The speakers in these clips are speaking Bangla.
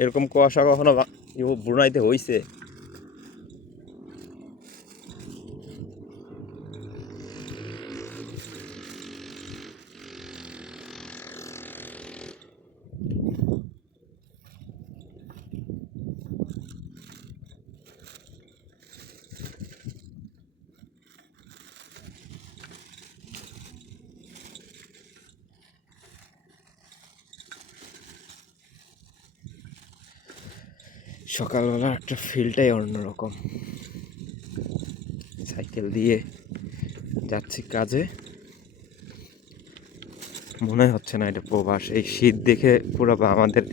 এরকম কুয়াশা কখনো ব্রুনাইতে হয়েছে? সকালবেলা একটা ফিলটাই অন্যরকম। সাইকেল দিয়ে যাচ্ছি কাজে, মনে হচ্ছে না এটা প্রবাস। এই শীত দেখে পুরো আমাদের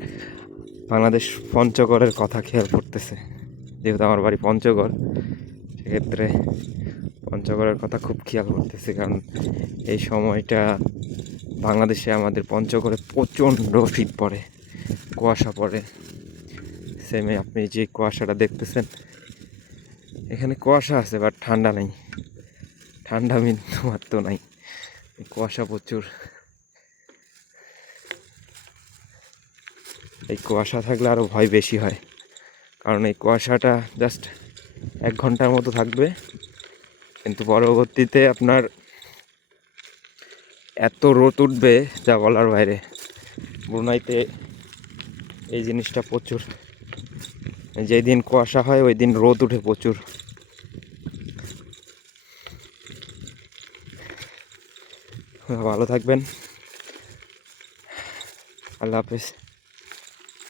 বাংলাদেশ পঞ্চগড়ের কথা খেয়াল পড়তেছে, যেহেতু আমার বাড়ি পঞ্চগড়, সেক্ষেত্রে পঞ্চগড়ের কথা খুব খেয়াল করতেছে। কারণ এই সময়টা বাংলাদেশে আমাদের পঞ্চগড়ে প্রচণ্ড শীত পড়ে, কুয়াশা পড়ে। সেমে আপনি যে কুয়াশাটা দেখতেছেন, এখানে কুয়াশা আছে বাট ঠান্ডা নেই, ঠান্ডা বিন্দু মাত্র নাই, কুয়াশা প্রচুর। এই কুয়াশা থাকলে আরও ভয় বেশি হয়, কারণ এই কুয়াশাটা জাস্ট 1 ঘন্টার মতো থাকবে, কিন্তু পরবর্তীতে আপনার এত রোদ উঠবে যা বলার বাইরে। ব্রুনাইতে এই জিনিসটা প্রচুর, যেই দিন কুয়াশা হয় ওই দিন রোদ উঠে প্রচুর। ভালো থাকবেন, আল্লাহ হাফেজ।